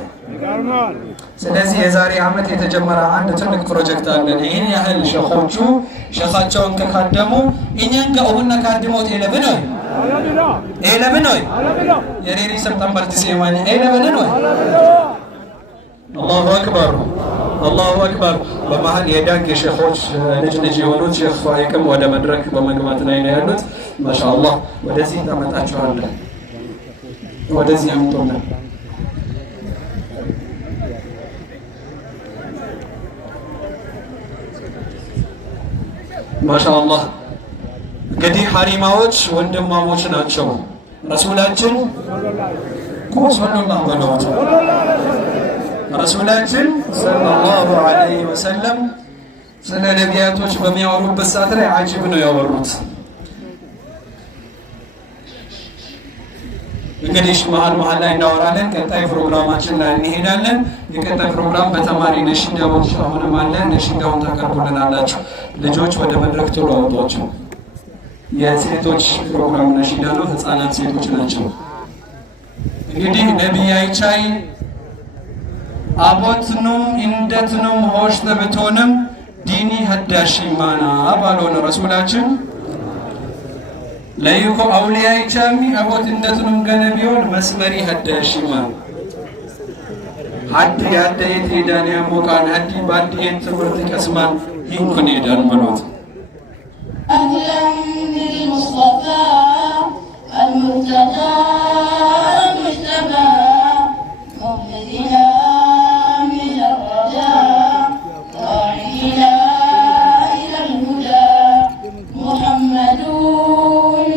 ስለዚህ የዛሬ አመት የተጀመረ አንድ ትልቅ ፕሮጀክት አለን። ይሄን ያህል ሸኾቹ ሸኻቸውን ከካደሙ እኛን ጋውና ካድሞት ኤለብኖይ የሬሪ ሰምጣምባልቲ ሲማኝ ኤለብኖይ አላሁ አክበር አላሁ አክበር። በመሃል የዳንግ ሸኾች ልጅ የሆኑት ሼህ ፋይቅም ወደ መድረክ በመግባት ላይ ነው ያሉት። ማሻአላህ ወደዚህ ታመጣቸዋለህ፣ ወደዚህ አምጡና ማሻአላህ። እንግዲህ ሐሪማዎች ወንድማሞች ናቸው። ረሱላችን ሰለላሁ ዐለይሂ ወሰለም ስለ ነቢያቶች በሚያወሩበት ሰዓት ላይ አጅብ ነው ያወሩት። እንግዲህ መሀል ላይ እናወራለን። ቀጣይ ፕሮግራማችን ላይ እንሄዳለን። የቀጣይ ፕሮግራም በተማሪ ነሽዳዎች አሁንም አለ። ነሽዳውን ታቀርቡልናላችሁ። ልጆች ወደ መድረክ ቶሎ አውጧቸው። የሴቶች ፕሮግራም ነሽዳ ነው። ህፃናት ሴቶች ናቸው። እንግዲህ ነቢይ አይቻይ አቦትኑም እንደትኑም ሆሽ ተብቶንም ዲኒ ሀዳሽማና ባሎን ረሱላችን ለይኮ አውሊያይ ቻሚ አቦት እንደትኑም ገነቢዮን መስመሪ ሀዳሽማን ሀዲ ያደይት ሄዳን ያሞቃን ሀዲ ባዲየን ትምህርት ቀስማን ይንኩን ሄዳን ብሎት አህለን ቢልሙስጠፋ አልሙርተዳ ሙጅተባ ሙብተዲና ሚን አልረጃ ጣዒና ኢላ አልሁዳ ሙሐመዱን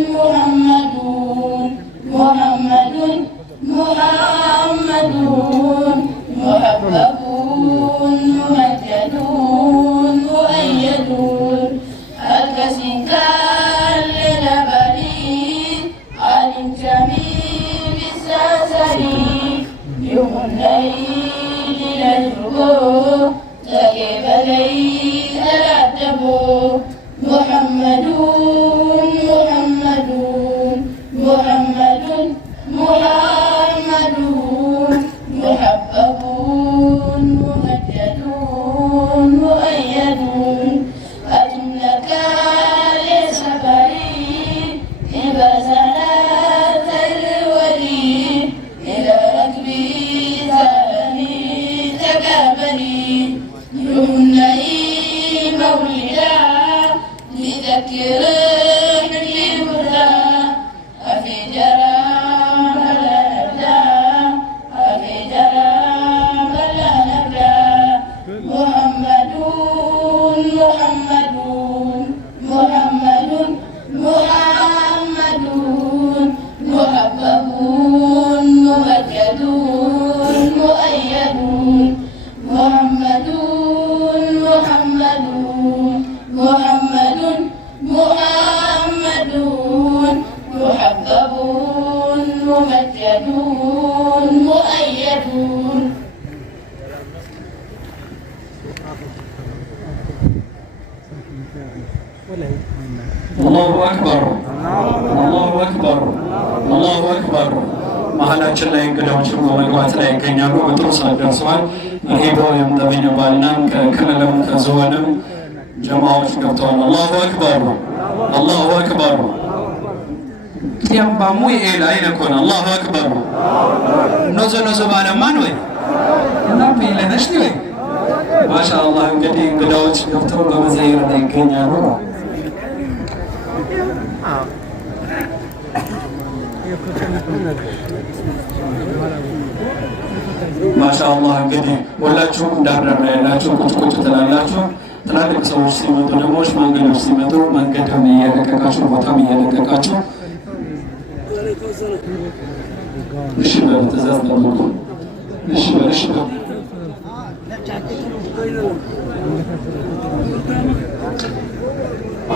በነገራችን ላይ እንግዳዎች በመግባት ላይ ይገኛሉ። በጥሩ ሰዓት ደርሰዋል። ሄዶ የምጠብኝባልናም ከክልልም ከዞንም ጀማዎች ገብተዋል። አላሁ አክበር አላሁ አክበር ቲያምባሙ ኤላይ ነኮን አላሁ አክበር ኖዞ ኖዞ ባለማን ወይ እና ቢለነሽ ወይ ማሻአላህ። እንግዲህ እንግዳዎች ገብተው በመዘየር ላይ ይገኛሉ። ማሻአላህ እንግዲህ ሁላችሁም ዳርዳር ላይ ያላችሁ ቁጭ ቁጭ ትላላችሁ። ትላልቅ ሰዎች ሲመጡ ደግሞ ሽማግሌዎች ሲመጡ መንገድም እየለቀቃችሁ ቦታም እየለቀቃችሁ እሺ በሉ ትእዛዝ ጠብቁ። እሺ በሉ እሺ በሉ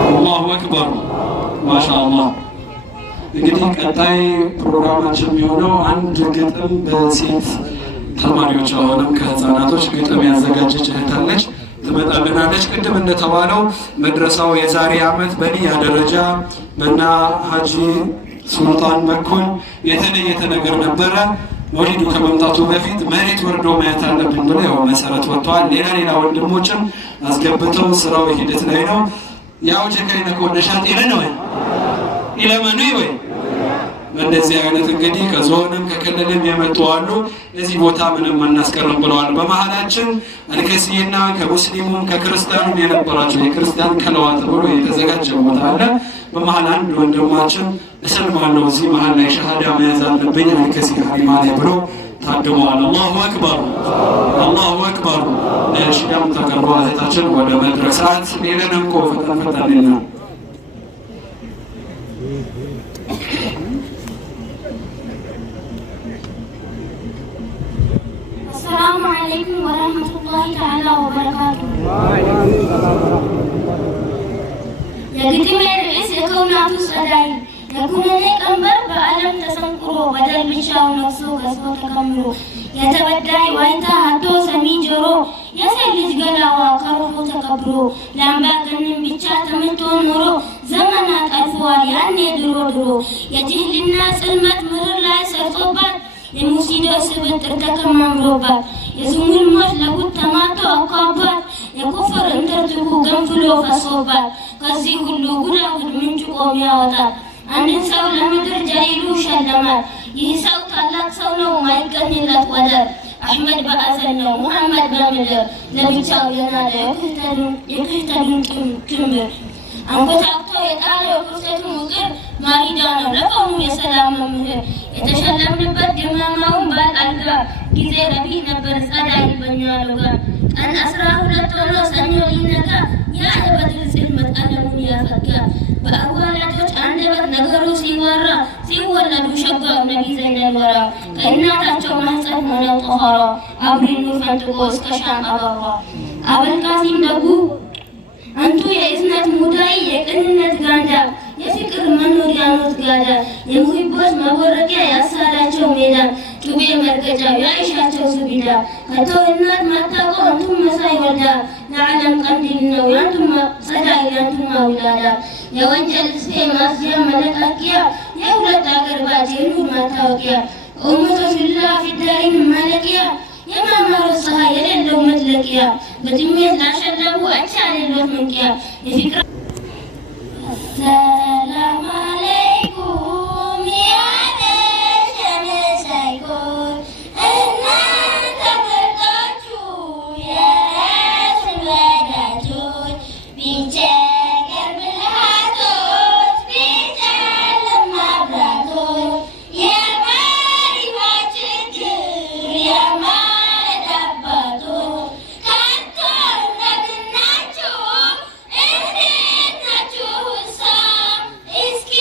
አላሁ አክበር ማሻአላህ። እንግዲህ ቀጣይ ፕሮግራማችን የሚሆነው አንድ ግጥም በሴት ተማሪዎች አሁንም ከህፃናቶች ግጥም ያዘጋጀች እህታለች ትመጣልናለች። ቅድም እንደተባለው መድረሳው የዛሬ ዓመት በኒያ ደረጃ በና ሀጂ ሱልጣን በኩል የተለየ ነገር ነበረ። መውሊዱ ከመምጣቱ በፊት መሬት ወርዶ ማየት አለብን ብለው ያው መሰረት ወጥተዋል። ሌላ ወንድሞችን አስገብተው ስራው ሂደት ላይ ነው። ያው ጀከሪነ ከወደሻት ይለነው ኢለማኑ ወይ በእንደዚህ አይነት እንግዲህ ከዞንም ከክልልም የመጡ አሉ። ለዚህ ቦታ ምንም አናስቀርም ብለዋል። በመሀላችን አልከሲና ከሙስሊሙም ከክርስቲያኑም የነበራቸው የክርስቲያን ከለዋት ብሎ የተዘጋጀ ቦታ አለ። በመሀል አንድ ወንድማችን እሰልማለሁ እዚህ መሀል ላይ ሸሃዳ መያዝ አለብኝ አልከሲ ሀሪማ ላይ ብሎ ታድመዋል። አላሁ አክበር አላሁ አክበር። ለሽዳም ተቀርቧ እህታችን ወደ መድረክ ሰዓት ሌለን እንኮ ፈጣንና السلام عليكم ورحمة الله تعالى وبركاته. የግጥሜ ርዕስ የከውናቱ ጸዳይ የኩነኔ ቀንበር በዓለም ተሰንቅሮ በደል ብቻው ነፍሶ ገዝቶ ተከምሮ የተበዳይ ዋይታ ሀቶ ሰሚ ጆሮ የሰው ልጅ ገላዋ ከሩሁ ተቀብሮ ለአምባገነን ብቻ ተመቶ ኖሮ ዘመናት አልፈዋል ያኔ ድሮ የጅህልና ጽልመት ምድር ላይ ሰርጾባት የሙሲዶች ስብጥር ተከማምሮባት የዝሙል ሞት ለጉድ ተማቶ አኳባት የኩፍር እንተርትኩ ገንፍሎ ፈሶባት ከዚህ ሁሉ ጉዳጉድ ምንጭ ቆም ያወጣል አንድን ሰው ለምድር ጀሊሉ ሸለማል። ይህ ሰው ታላቅ ሰው ነው ማይቀኝለት ወደር አሕመድ በአዘን ነው ሙሐመድ በምድር ለብቻው የናደ የክህተቱን ክምር አንኮታክቶ የጣለው የክህተቱን ውቅር ማሪዳ ነው ለቀውሙ የሰላም መምህር የተሸለምንበት ግማማውን ባል አልጋ ጊዜ ረቢዕ ነበር ጸዳይ በኛ ሎጋ ቀን 12 ሆኖ ሰኞ ሊነጋ ያ የበድር ጽልመት ዓለሙን ያፈጋ በአዋላጆች አንደበት ነገሩ ሲወራ ሲወለዱ ሸጋው ነቢ ዘይነል ወራ ከእናታቸው ማህፀን ሆነው ጦኋራ አብሪኑ ፈንጥቆ እስከ ሻም አባራ አበልቃሲም ደጉ አንቱ የእዝነት ሙዳይ የቅንነት ጋንዳ የፍቅር መኖሪያ ኖት ጋዳ የሙሂቦች መቦረቂያ ያሳዳቸው ሜዳ ጩቤ መርገጫው ያይሻቸው ሱቢዳ ከቶ እናት ማታውቀው አንቱም መሳይ ወልዳ ለዓለም ቀንዲል ነው ያንቱም ጸዳይ ያንቱም አውላዳ የወንጀል እስቴ ማስያ መለቃቂያ የሁለት አገር ባጅ የኑር ማታወቂያ ኡመቶች ላ ፊዳሪን መለቂያ የማማሩ ፀሐይ የሌለው መጥለቂያ በድሜት ላሸለቡ አቻ የሌሎት መንቂያ የፍቅር ሰላም አለይኩም ያነሽ የመሳይኮን እናንተ ምርጦቹ የረሱል ወዳጆች ቢቸገር ብልሃቶች ቢጨልም መብራቶች የመሪዎች ችግር የማለት አባቶች ከቶ እንደምናችሁ እንዴት ናችሁ? እሷ እስኪ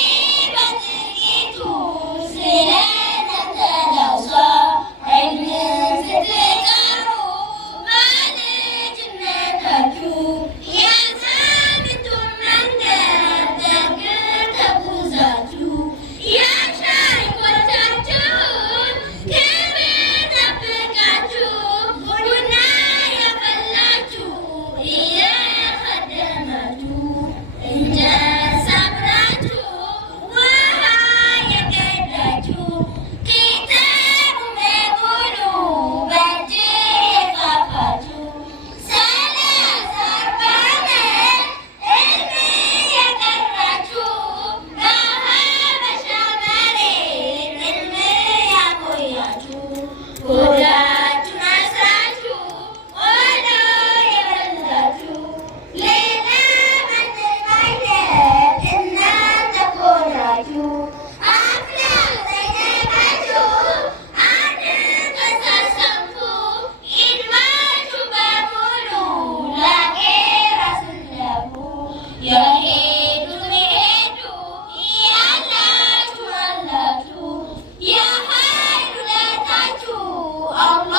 الله